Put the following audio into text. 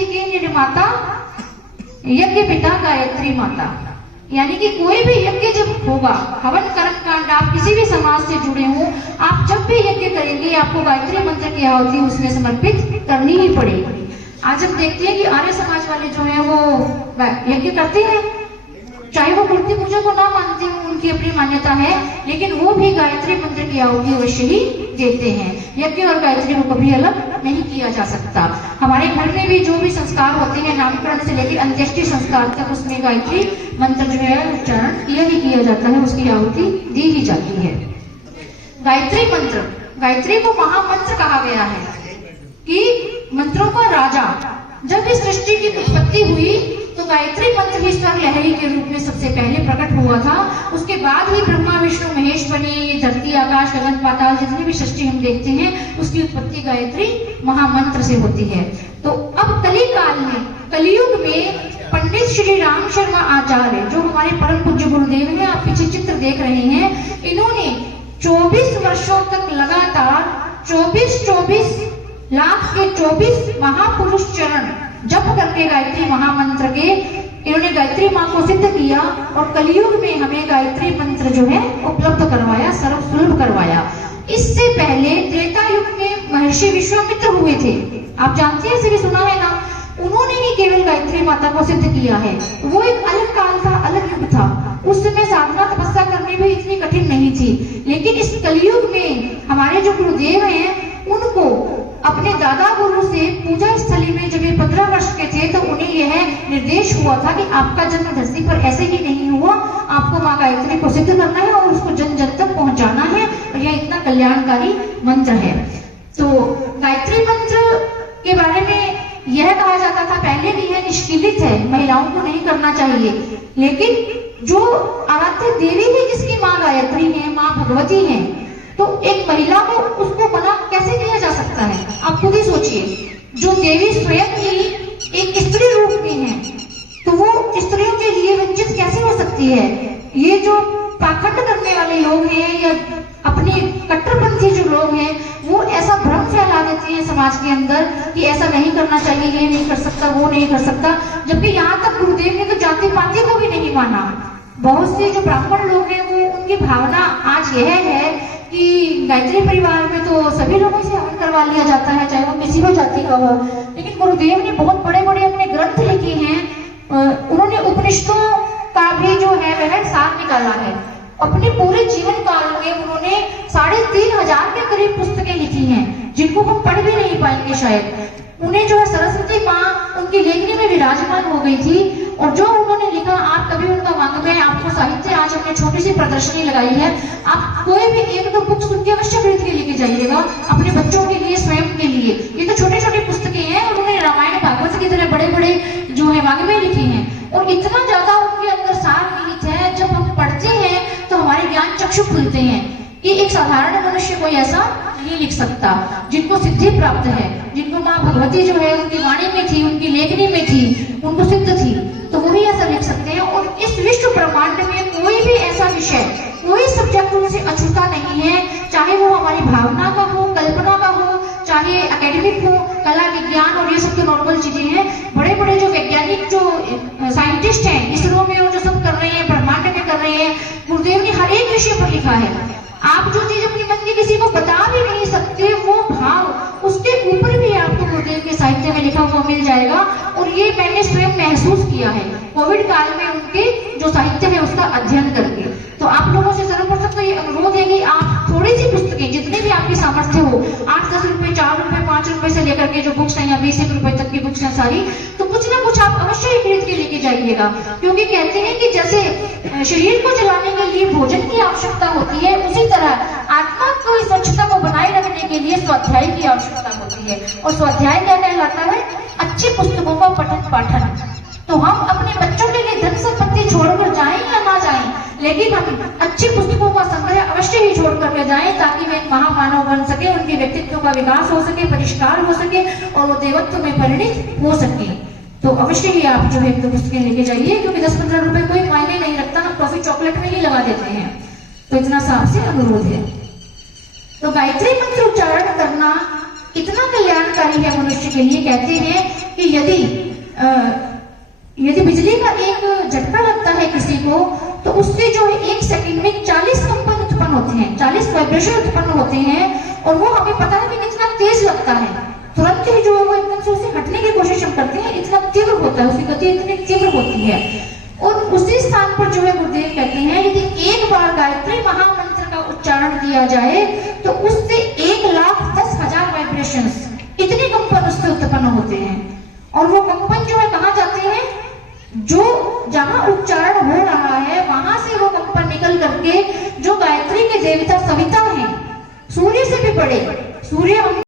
सृष्टि की निर्माता यज्ञ पिता गायत्री माता। यानी कि कोई भी यज्ञ जब होगा, हवन कर्म कांड, आप किसी भी समाज से जुड़े हो, आप जब भी यज्ञ करेंगे आपको गायत्री मंत्र की आहुति उसमें समर्पित करनी ही पड़ेगी। आज हम देखते हैं कि आर्य समाज वाले जो है वो यज्ञ करते हैं, चाहे वो मूर्ति पूजा को ना मानते हो, उनकी अपनी मान्यता है, लेकिन वो भी गायत्री मंत्र की आहुति अवश्य ही देते हैं। यज्ञ और गायत्री को कभी अलग नहीं किया जा सकता। हमारे घर में भी जो भी संस्कार होते हैं, नामकरण से लेकर अंत्येष्टि संस्कार तक, उसमें गायत्री मंत्र जो है उच्चारण किया ही किया जाता है, उसकी आहुति दी ही जाती है। गायत्री मंत्र, गायत्री को महामंत्र कहा गया है कि मंत्रों का राजा। जब इस सृष्टि की उत्पत्ति हुई तो गायत्री मंत्र ही स्वर लहरी के रूप में सबसे पहले प्रकट हुआ था। उसके बाद ही ब्रह्मा विष्णु महेश बने। ये धरती आकाश गगन पाताल जितनी भी सृष्टि हम देखते हैं उसकी उत्पत्ति गायत्री महामंत्र से होती है। तो अब कली काल में, कलियुग में पंडित श्री राम शर्मा आचार्य जो हमारे परम पूज्य गुरुदेव हैं, आप पीछे चित्र देख रहे हैं, इन्होंने 24 वर्षों तक लगातार 24 लाख के 24 महापुरुष चरण जप करके गायत्री महामंत्र के इन्होंने गायत्री माँ को सिद्ध किया और कलियुग में हमें गायत्री मंत्र जो है उपलब्ध करवाया, सर्वसुलभ करवाया। इससे पहले त्रेता युग में महर्षि विश्वामित्र हुए थे, आप जानते हैं, इसे भी सुना है ना। उन्होंने ही केवल गायत्री माता को सिद्ध किया है। वो एक अलग काल था, अलग युग था, उस समय साधना तपस्या करनी भी इतनी कठिन नहीं थी। लेकिन इस कलियुग में हमारे जो गुरुदेव हैं उनको अपने दादा गुरु से पूजा स्थली में जब ये 15 वर्ष के थे तो उन्हें यह निर्देश हुआ था कि आपका जन्म धरती पर ऐसे ही नहीं हुआ, आपको माँ गायत्री को सिद्ध करना है और उसको जन जन तक पहुंचाना है, और यह इतना कल्याणकारी मंत्र है। तो गायत्री मंत्र के बारे में यह कहा जाता था पहले भी, यह निष्किलित है, महिलाओं को नहीं करना चाहिए। लेकिन जो आराध्य देवी है जिसकी माँ गायत्री है, माँ भगवती है, तो एक महिला को उसको मना कैसे किया जा सकता है? आप खुद ही सोचिए। जो देवी स्वयं ही एक स्त्री रूप में है तो वो स्त्रियों के लिए वंचित कैसे हो सकती है? ये जो पाखंड करने वाले लोग हैं या अपने कट्टरपंथी जो लोग हैं वो ऐसा भ्रम फैला देते हैं समाज के अंदर कि ऐसा नहीं करना चाहिए, ये नहीं कर सकता, वो नहीं कर सकता, जबकि यहाँ तक गुरुदेव ने तो जाति पाति को भी नहीं माना। बहुत से जो ब्राह्मण लोग हैं वो, उनकी भावना आज यह है कि गायत्री परिवार में तो सभी लोगों से हवन करवा लिया जाता है, चाहे वो किसी भी जाति का हो। लेकिन गुरुदेव ने बहुत बड़े बड़े अपने ग्रंथ लिखे हैं, उन्होंने उपनिषदों का भी जो है वह सार निकाला है। अपने पूरे जीवन काल में उन्होंने 3500 के करीब पुस्तकें लिखी हैं, जिनको हम पढ़ भी नहीं पाएंगे शायद। उन्हें जो है सरस्वती माँ उनकी लेखनी में विराजमान हो गई थी, और जो उन्होंने लिखा आप कभी उनका मांगते हैं। आपको साहित्य आज हमने छोटी सी प्रदर्शनी लगाई है, आप कोई भी 1-2 बुक्स उनके अवश्य खरीद के लेके जाइएगा अपने बच्चों के लिए, स्वयं के लिए। ये तो छोटे छोटे पुस्तकें हैं, उन्होंने रामायण भागवत की तरह बड़े बड़े जो है वाग्मय लिखे हैं, और इतना ज्यादा उनके अंदर सार निहित है। जब हम पढ़ते हैं तो हमारे ज्ञान चक्षु खुलते हैं कि एक साधारण मनुष्य कोई ऐसा नहीं लिख सकता। जिनको सिद्धि प्राप्त है, जिनको माँ भगवती जो है उनकी वाणी में थी, उनकी लेखनी में थी, उनको सिद्ध थी, तो वही ऐसा लिख सकते हैं। और इस विश्व ब्रह्मांड में कोई भी ऐसा विषय, कोई सब्जेक्ट उनसे अछूता नहीं है, चाहे वो हमारी भावना का हो, कल्पना का हो, चाहे एकेडमिक हो, कला विज्ञान और ये सब तो नॉर्मल चीजें हैं। बड़े बड़े जो वैज्ञानिक जो साइंटिस्ट हैं, इसरो में और जो सब कर रहे हैं, ब्रह्मांड में कर रहे हैं, गुरुदेव ने हर एक विषय पर लिखा है। आप जो चीज अपनी मन की किसी को बता भी नहीं सकते, वो भाव उसके ऊपर भी आपको गुरुदेव के साहित्य में लिखा हुआ मिल जाएगा। और ये मैंने स्वयं महसूस किया है कोविड काल में उनके जो साहित्य है उसका अध्ययन करके। तो आप लोगों से सर्वप्रथम तो ये अनुरोध है कि आप थोड़ी सी पुस्तकें, जितनी भी आपकी सामर्थ्य हो, 8-10 रुपए, 4 रुपए, 5 रुपए से लेकर के जो बुक्स हैं या 20 रुपए तक की बुक्स हैं सारी, तो कुछ ना कुछ आप अवश्य ही खरीद के लेके जाइएगा। क्योंकि कहते हैं कि जैसे शरीर को चलाने के लिए भोजन की आवश्यकता होती है, उसी तरह आत्मा को इस स्वच्छता को बनाए रखने के लिए स्वाध्याय की आवश्यकता होती है। और स्वाध्याय क्या कहलाता है? अच्छी पुस्तकों का पठन पाठन। तो हम अपने बच्चों के लिए धन संपत्ति छोड़कर जाएं या ना जाएं, लेकिन हम अच्छी पुस्तकों का संग्रह अवश्य ही छोड़ करके जाएं, ताकि वे एक महामानव बन सके, उनके व्यक्तित्व का विकास हो सके, परिष्कार हो सके और वो देवत्व में परिणित हो सके। तो अवश्य ही आप जो है 1-2 पुस्तकें लेके जाइए, क्योंकि 10-15 रुपए कोई मायने नहीं रखता, हम टॉफी चॉकलेट में ही लगा देते हैं। तो इतना सा आपसे अनुरोध है। तो गायत्री मंत्र उच्चारण करना इतना कल्याणकारी है मनुष्य के लिए। कहते हैं कि यदि बिजली का एक झटका लगता है किसी को, तो उससे जो है 1 सेकंड में 40 कंपन उत्पन्न होते हैं, 40 वाइब्रेशन उत्पन्न होते हैं, और वो हमें पता है कि कितना तेज लगता है। तुरंत ही जो है वो एकदम से उसे हटने की कोशिश हम करते हैं, इतना तीव्र होता है, उसकी गति इतनी तीव्र होती है। और उसी स्थान पर जो है गुरुदेव कहते हैं यदि एक बार गायत्री महामंत्र का उच्चारण किया जाए तो उससे 1,10,000 वाइब्रेशंस, इतने कंपन उससे उत्पन्न होते हैं। और वो कंपन जो है कहाँ जाते हैं, जो जहां उच्चारण हो रहा है वहां से वो कंपन निकल करके जो गायत्री के देवता सविता हैं, सूर्य से भी बड़े, सूर्य